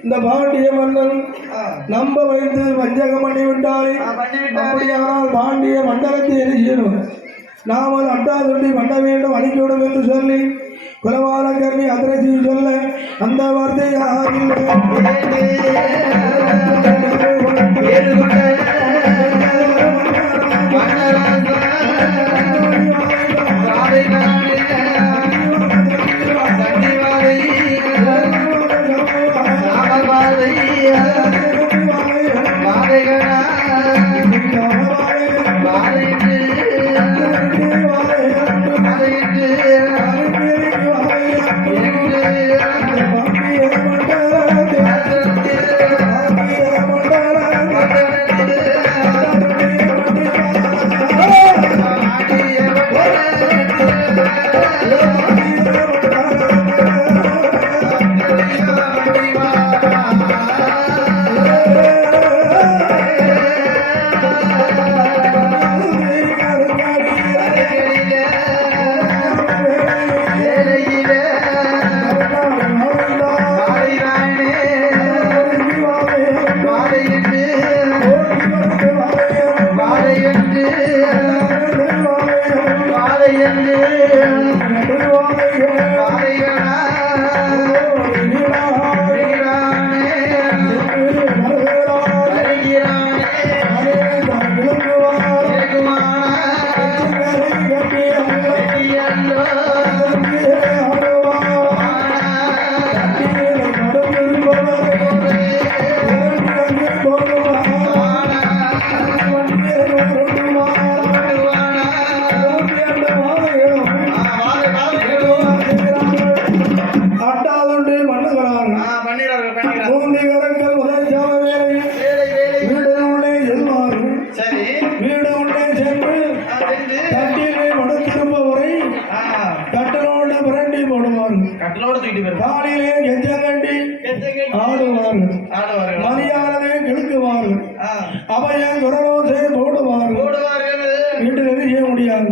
இந்த பாண்டிய மன்னன் நம்ப வைத்து வஞ்சகம் பண்ணி விட்டாலே அப்படியானால் பாண்டிய மண்டலத்தை என்ன செய்யணும் நாமல் அட்டா பண்ண வேண்டும் அழிக்கவிடும் என்று சொல்லி குலவாலங்கர்ணி அதிரசி சொல்ல அந்த வார்த்தை அட்டாளுண்டு போடுவார்கள் காலிலே கெஞ்சங்கண்டி ஆடுவார்கள். கிழக்குவார்கள். அபயம் குரலோசை போடுவார்கள். வீட்டில் செய்ய முடியாது.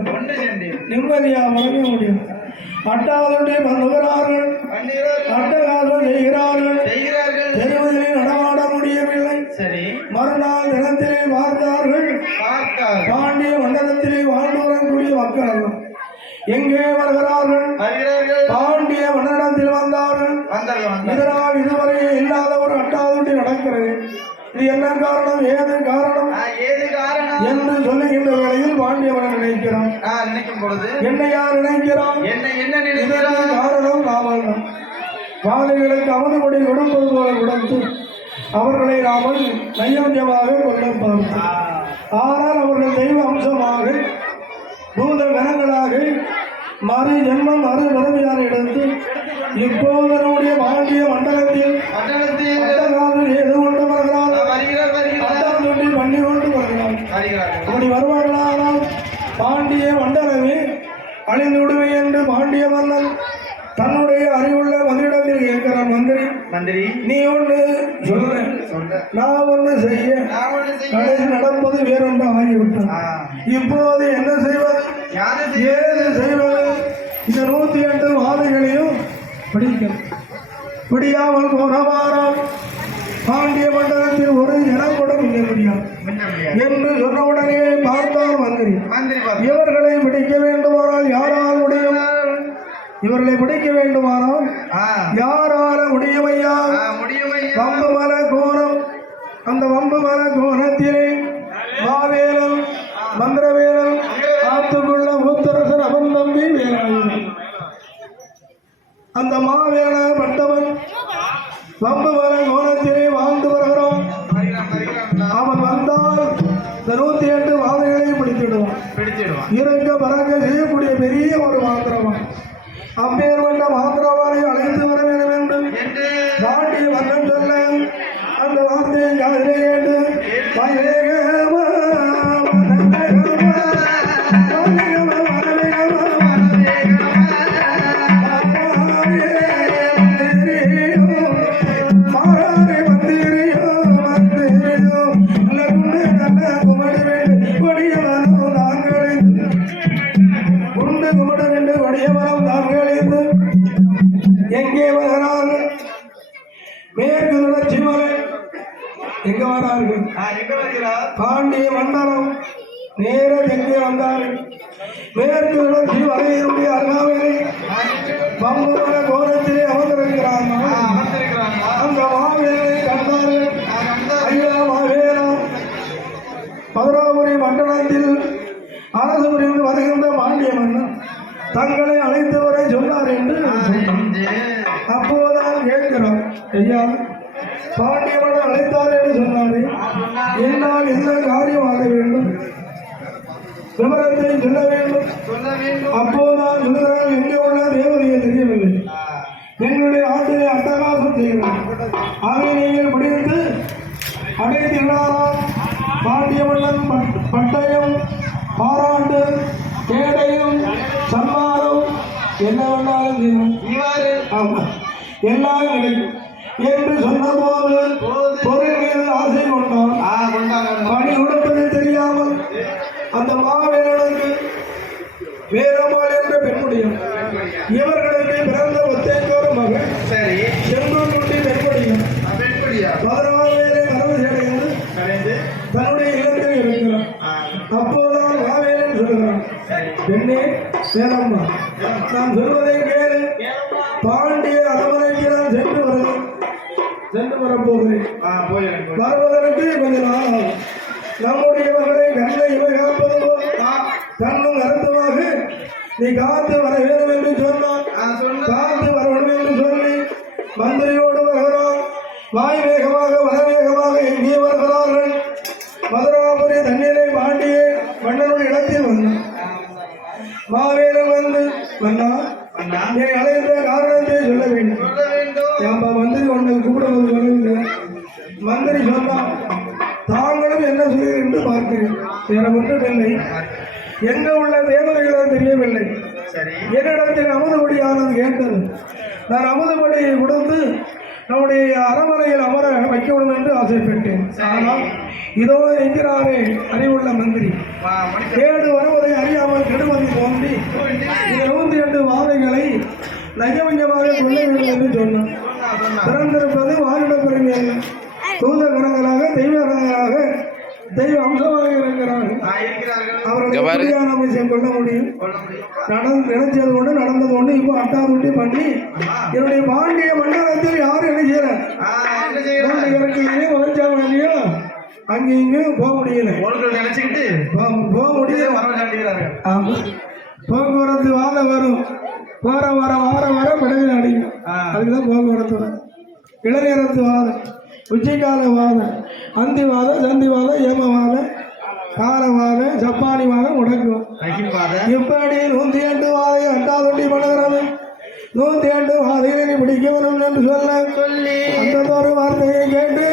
நிம்மதியா வழங்க முடியும் அட்டாளுடைய நுகரார்கள் அட்டகாசம் செய்கிறார்கள். தெருவிலே நடமாட முடியவில்லை. மறுநாள் தினத்திலே பார்த்தார்கள். பாண்டிய மண்டலத்திலே வாழ்ந்து வரக்கூடிய மக்கள் எங்கே வருகிறார்கள்? பாண்டிய மண்டலத்தில் வந்தார்கள். இதனால் இதுவரை இல்லாத ஒரு அட்டாதுண்டி நடக்கிறது. இது என்ன காரணம்? ஏது காரணம்? ஏது காரணம்? என்று சொல்லுகின்ற வேளையில் பாண்டியவன் நினைக்கிறான். ஆ, நினைக்கும் பொழுது? என்னை யார் நினைக்கிறான்? என்ன என்ன இதற்கு நினைக்கிறார்? காரணம் நாமல் தான் பாதைகளுக்கு அமது கொடி கொடுப்பது போல கொடுத்து அவர்களை நாமல் நையாண்டியமாக கொண்டு பார்த்தோம் ஆனால் அவர்கள் தெய்வ அம்சமாக பூத கணங்களாக மறு ஜென்மம் மறு பிறவியான எடுத்து இப்போது நம்முடைய பாண்டிய மண்டலத்தில் ஏது கொண்டு வருகிறார்? பண்ணி கொண்டு வருகிறார். அப்படி வருவார்களானால் பாண்டிய மண்டலமே அழிந்து விடுவே என்று பாண்டிய மன்னன் தன்னுடைய அறிவுள்ள மந்திரிடத்தில் கேட்கிறான் மந்திரி மந்திரி நீ ஒன்று சொல்ல நான் ஒன்று செய்ய. நான் ஒண்ணு செய்ய. கடைசி நடப்பது வேறொன்று ஆகிவிட்டது இப்போது என்ன செய்வது? ஏது செய்வது இந்த நூத்தி எட்டு வாதைகளையும் பிடிக்க பிடியாமல் போன வாரம் பாண்டிய மண்டலத்தில் ஒரு இடம் கூட மிக முடியாது. என்று சொன்னவுடனே பார்த்தார் மந்திரி. இவர்களை பிடிக்க வேண்டுமானால் யாரால் முடியும்? இவர்களை பிடிக்க வேண்டுமானால் யாரால முடியும் ஐயா ஆ, முடியும் ஐயா. வம்பு மல கோணம். அந்த வம்பு மல கோணத்திலே மாவேலன் மந்திரவேலன் ஆத்துக்குள்ள மூத்தரசன் அவன் தம்பி வேலாயுதன் அந்த மாவேல பட்டவன் வம்பு மல கோணத்திலே வாழ்ந்து வருகிறோம். அவன் வந்தால் இந்த நூத்தி எட்டு வாதைகளை பிடிச்சிடுவான் இருக்க பறக்க செய்யக்கூடிய பெரிய ஒரு மாத்திரவன். அப்பேற்பட்ட மாத்திரவானை அழைத்து வர வேண்டும் என்று பாண்டிய மன்னன் சொல்ல அந்த வார்த்தையை காதிலே கேட்டு வயகேகமா, பாண்டிய மன்னன் அழைத்தார் என்று சொன்னாரே. என்னால் என்ன காரியமாக வேண்டும்? விவரத்தை சொல்ல வேண்டும். சொல்ல வேண்டும் அப்போதான் சொல்கிறார் எங்கே உள்ள தேவதையை தெரியவில்லை. எங்களுடைய ஆட்டிலே அட்டகாசம் செய்கிறோம் அதை நீங்கள் பிடித்து அடைத்தீர்களாம் பாண்டிய மன்னன் பட்- பட்டயம் பாராட்டு கேடயம் சம்மானம் என்ன இவ்வாறு ஆமா. எல்லாம் கிடைக்கும். என்று சொன்னபோது பொருள் மீது ஆசை கொண்டான். பணி கொடுப்பது தெரியாமல் அந்த மாவேலனுக்கு வீரமால் என்ற பெண்முடியும் இவர்களுக்கு பிறந்த ஒத்தைக்கோர மகன் சரி. செங்கோன்குட்டி பெண்முடியும் வெண்படியா பதினாறு கனவு சேடைந்து கலைந்து தன்னுடைய இல்லத்தில் இருக்கிறான். அப்போதான் மாவேலன் சொல்கிறான் பெண்ணே சேலம்மா நான் சொல்வதை கேளு. பாண்டிய அரமனைக்கு நான் சென்று வருகிறேன் சென்று வரப்போகிறேன். வருவதற்கு கொஞ்ச நாள். ஆகும் நம்முடையவர்களை கண்ணை இவை காப்பது போல் கண்ணும் கருத்துமாக நீ காத்து வர வேண்டும் என்று சொன்னான். காத்து வர வேண்டும் என்று சொல்லி மந்திரியோடு வருகிறான். வாய் வேகமாக வர வேகமாக எங்கே வருகிறார்கள்? மதுராபுரி தண்ணீரை பாண்டிய மன்னனுடைய இடத்தில் வந்தான் மாவேலன் வந்து மன்னா என்னை அழைத்த காரணத்தை சொல்ல வேண்டும். ஏன்பா மந்திரி ஒன்று கூப்பிடுவது சொல்லவில்லை மந்திரி சொன்னான் தாங்களும் என்ன செய்ய என்று பார்க்கிறேன். வேற ஒன்றுமில்லை. எங்க உள்ள தேவதைகளோ தெரியவில்லை. என்னிடத்தில் அமுதுபடியானது கேட்டது. நான் அமுதுபடியை கொடுத்து நம்முடைய அரமனையில் அமர வைக்க வேண்டும் என்று ஆசைப்பட்டேன். ஆனால் இதோ என்கிறாரே அறிவுள்ள மந்திரி. கேடு வருவதை அறியாமல் கெடுவதை தோன்றி இருபத்தி நூற்றி ரெண்டு வாதைகளை நயவஞ்சமாக கொள்ள வேண்டும் என்று சொன்னான் பிறந்திருப்பது வானிட பெருமையல்ல தூத கணங்களாக தெய்வ கணங்களாக தெய்வ அம்சமாக இருக்கிறார்கள். அவருடைய அமைச்சம் கொள்ள முடியும்? நடந்து நினைச்சது கொண்டு நடந்தது கொண்டு இப்போ அட்டாதுட்டி பண்ணி என்னுடைய பாண்டிய மண்டலத்தில் யாரும் என்ன செய்யற ஆ, என்ன செய்யலாம் இறக்கிலையும் முதல்ச்சாமலையும் அங்கேயும் இங்கேயும் போக முடியல. நினைச்சுக்கிட்டு போக முடியல. ஆமா. போக்குவரத்து வார வரும். வார வர வார வர படகு அடிக்கும். அதுக்குதான் போக்குவரத்து வரும். இளநேரத்து வாதம் உச்சிக்கால வாதம் அந்தி வாதம் சந்தி வாதம் ஏமவாதம் காலவாதம் ஜப்பானி வாதம் அகிம்பாத இப்படி நூத்தி எட்டு வாதை அட்டாதொட்டி பண்ணுகிறது நூத்தி எட்டு வாதைகளை பிடிக்க வரும் என்று சொல்ல. சொல்லி. அந்த ஒரு வார்த்தையை கேட்டு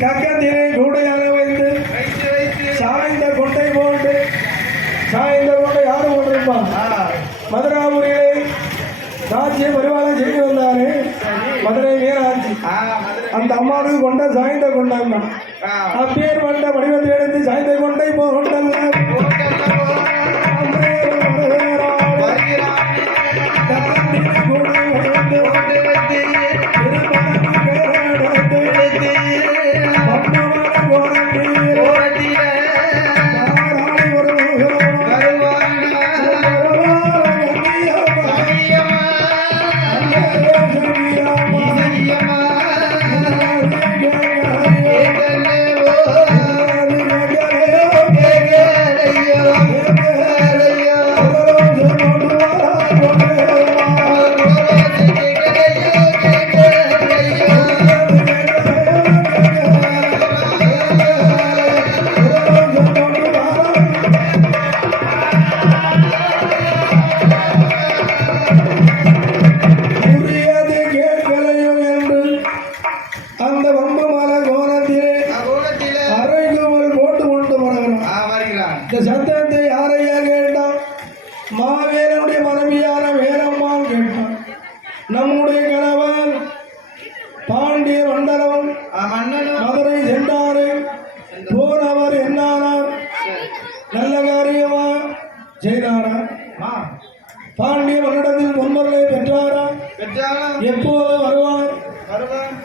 கக்கத்திலே கூடையான வைத்து சாய்ந்த கொட்டை போட்டு சாய்ந்த கொட்டை யாரும் கொண்டிருப்பான் மதுராபுரியிலே சாட்சியை பரிவாரம் செய்து வந்தாரு. மதுரை வீராட்சி அந்த அம்மாவுக்கு கொண்ட சாய்ந்த கொண்டாங்க அப்பேர் கொண்ட வடிவத்தை எடுத்து சாய்ந்த கொண்டை போ கொண்டல்ல செய்தாரா பாண்டிய வருடத்தில் பொன்மொருளை பெற்றாரா? பெற்றாரா? எப்போது வருவார்.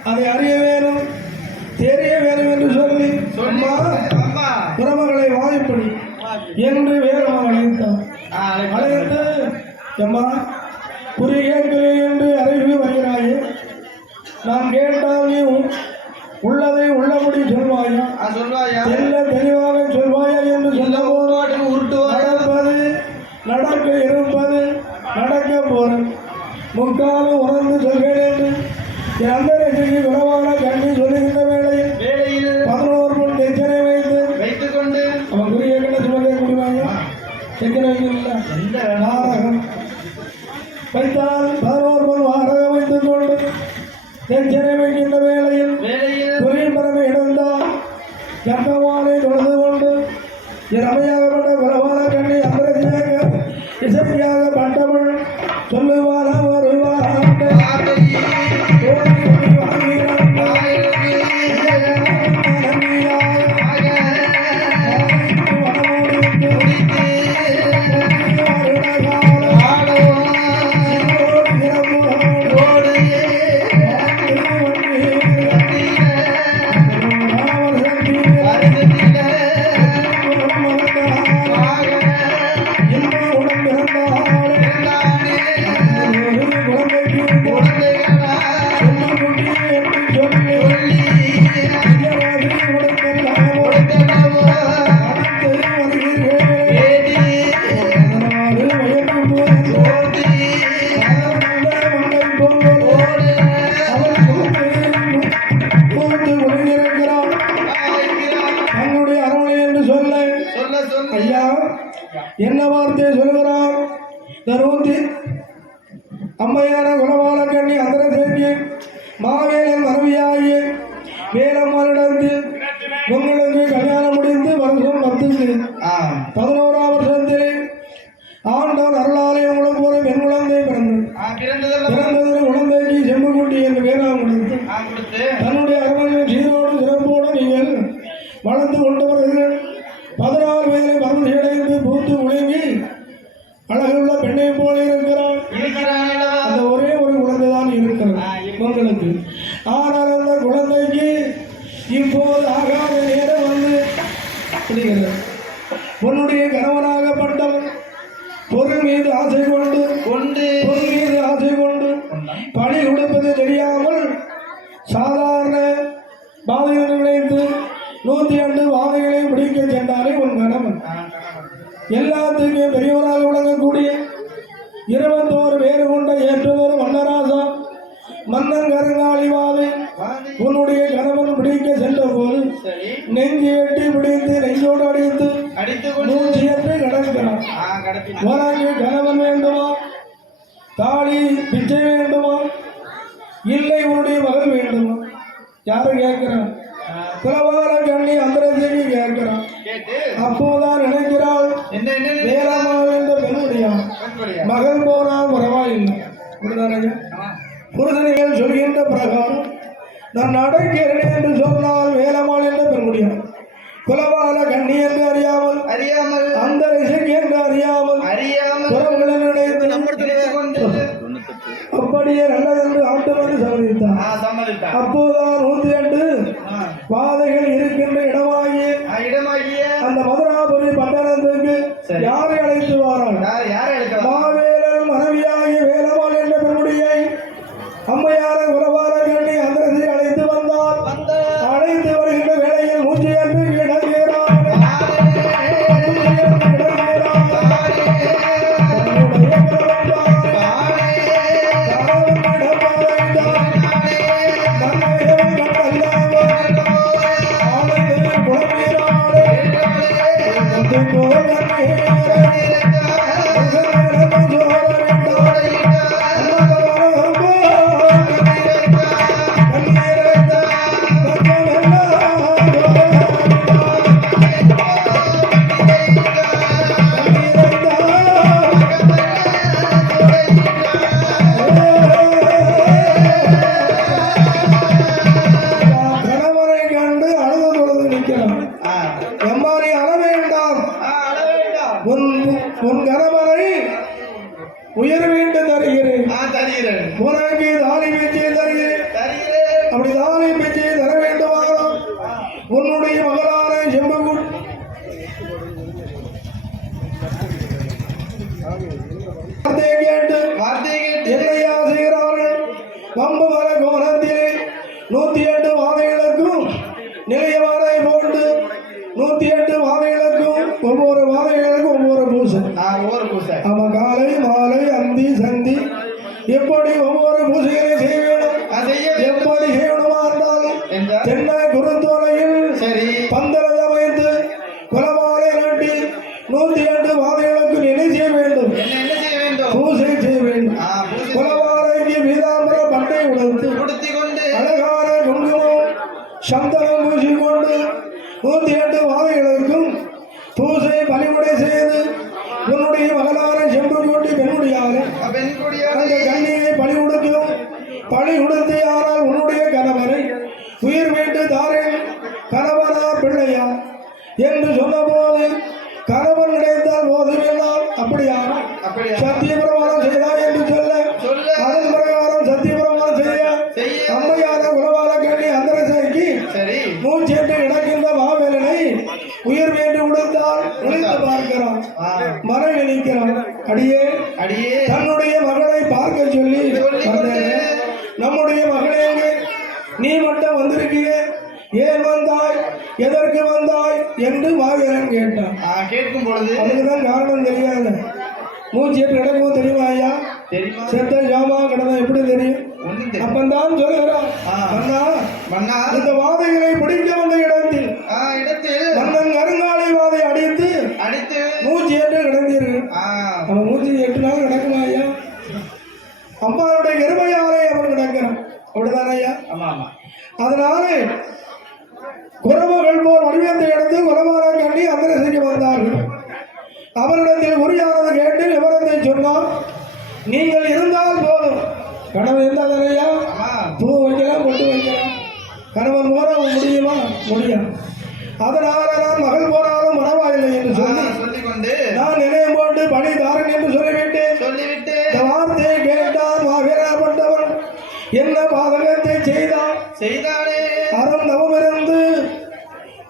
அதை அறிய வேணும் தெரிய வேணும் என்று சொல்லி. அம்மா பிரமகளை வாய்ப்படி என்று வேறு அழைத்தார் அழைத்து எம்மா குறி என்று அறிவு வருகிறாயே. நான் கேட்டால் நீ உள்ளதை உள்ளபடி சொல்வாயா? சொல்வாயா? தெல்ல தெளிவா முக்காலும் உணர்ந்து சொல்கிறேன். என்று என் அந்தரட்சிக்கு குணமான கண்ணி சொல்லுகின்ற வேளையில் வேலையில் பதினோரு முன் எச்சனை வைத்து வைத்துக் கொண்டு அவன் குறிய கண்ண சுமந்தே முடிவாங்க எத்தனை வைக்கல எந்த நாடகம் வைத்தால் பதினோரு முன் வாரகம் வைத்துக் கொண்டு எச்சனை வைக்கின்ற வேளையில் வேலையில் துரியம்பரமை இழந்தால் கர்த்தவானை தொழுது கொண்டு என் அமையாகப்பட்ட குலவான கண்ணி அந்தரசியாக இசையாக பதினாறு வயதில் பருவம் அடைந்து பூத்து உலங்கி அழகுள்ள பெண்ணை போல இருக்கிறாங்களா அந்த ஒரே ஒரு குழந்தை தான் இருக்கிறது உங்களுக்கு ஆனால் அந்த குழந்தைக்கு இப்போது ஆகாத நேரம் வந்து கணவன் வேண்டுமா? தாலி பிச்சை வேண்டுமா? இல்லை உன்னுடைய மகள் வேண்டுமா? யாரு கேட்கிறான்? குலவார கண்ணி அந்தரதேவி கேட்கிறான். அப்போதான் நினைக்கிறாள் வேளாமல் என்ற பெண்ணுடையா? மகள் போனால் பரவாயில்லை. புருஷனிகள் சொல்கின்ற பிரகாரம் நான் நடக்கிறேன் என்று சொன்னால் வேலம்மாள் என்ற பெண்முடியும் குலவால கண்ணி என்று அறியாமல் அறியாமல் அந்த இசைக்கு என்று அறியாமல் அறியாமல் உறவுகளை நினைத்து அப்படியே நல்லதென்று ஆட்டுமதி சமதித்தார் ஆ சம்மதித்தான் அப்போதான் நூத்தி எட்டு ஆ. வாதைகள் இருக்கின்ற இடமாகி இடமாகிய அந்த மதுராபுரி பட்டணத்துக்கு. யாரை அழைத்து வாராள் யார் யாரை எடுக்கலாம் மாவேலன் மனைவியாகி வேலவாள் என்ற பெண்முடியை அம்மையார குலவார எம்மாறி அழ வேண்டாம். உன் உன் கணவரை உயர் வேண்டும். என்ன என்ன செய்ய வேண்டும்? பூசை செய்ய வேண்டும். பூசை பட்டை உடுத்து உடுத்திக் கொண்டு அழகான குங்குமம் சந்தனம் பூசிக்கொண்டு சொல்லி வந்தேன். நம்முடைய மகளே? நீ மட்டும் வந்திருக்கிய. ஏன் வந்தாய்? எதற்கு வந்தாய்? என்று மாவீரன் கேட்டான். கேட்கும் பொழுது அதுக்குதான் காரணம் தெரியாது. மூச்சு எப்படி நடக்கும் தெரியுமா ஐயா? செத்த ஜாமா கிடந்தா எப்படி தெரியும்? அப்பந்தான் சொல்லுகிறான். மன்னா இந்த வாதைகளை பிடிக்க வந்த இடத்தில் இடத்தில் மன்னன் கருங்காலை வாதை அடித்து அடித்து. மூச்சு ஏற்று கிடந்தீர்கள்? அவன் மூச்சு எட்டு நாள் கிடக்குமா ஐயா அம்மாவுடைய எருமையாலே அவன் கிடக்கிறான் அப்படிதானே ஐயா ஆமா ஆமா அதனால குறவர்கள் போல் வடிவத்தை எடுத்து குலமான கண்டி அந்தரசிக்கு வந்தார்கள் அவரிடத்தில் உரியானது கேட்டு விவரத்தை சொன்னார். நீங்கள் இருந்தால் போதும். கணவன் இருந்தால் ஆமா பூ வைக்கலாம் பொட்டு வைக்கலாம். கணவன் போன முடியுமா? முடியாது அதனால நான் மகள் போனாலும் மனவாயில்லை என்று சொல்லி கொண்டு நான் நினைவு போட்டு பணி தாரன் என்று சொல்லிவிட்டு. இந்த வார்த்தையை கேட்டான் மாவீரப்பட்டவன் என்ன பாதகத்தை செய்தான் செய்தானே அறம் தவமிருந்து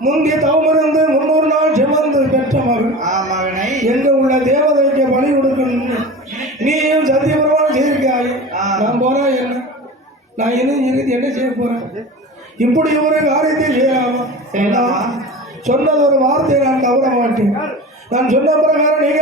முந்தைய தவமிருந்து முன்னூறு நாள் சுமந்து பெற்ற மகள். ஆமாவினை எங்க உள்ள தேவதைக்கு பலி கொடுக்கணும் நீயும் சத்தியபுரமாக செய்திருக்காய் ஆ. நான் போனா என்ன? நான் இருந்து என்ன செய்ய போறேன்? இப்படி ஒரு காரியத்தை செய்யலாமா? சொன்னது ஒரு வார்த்தையை நான் தவற மாட்டேன். நான் சொன்ன பிரகாரம் நீங்கள்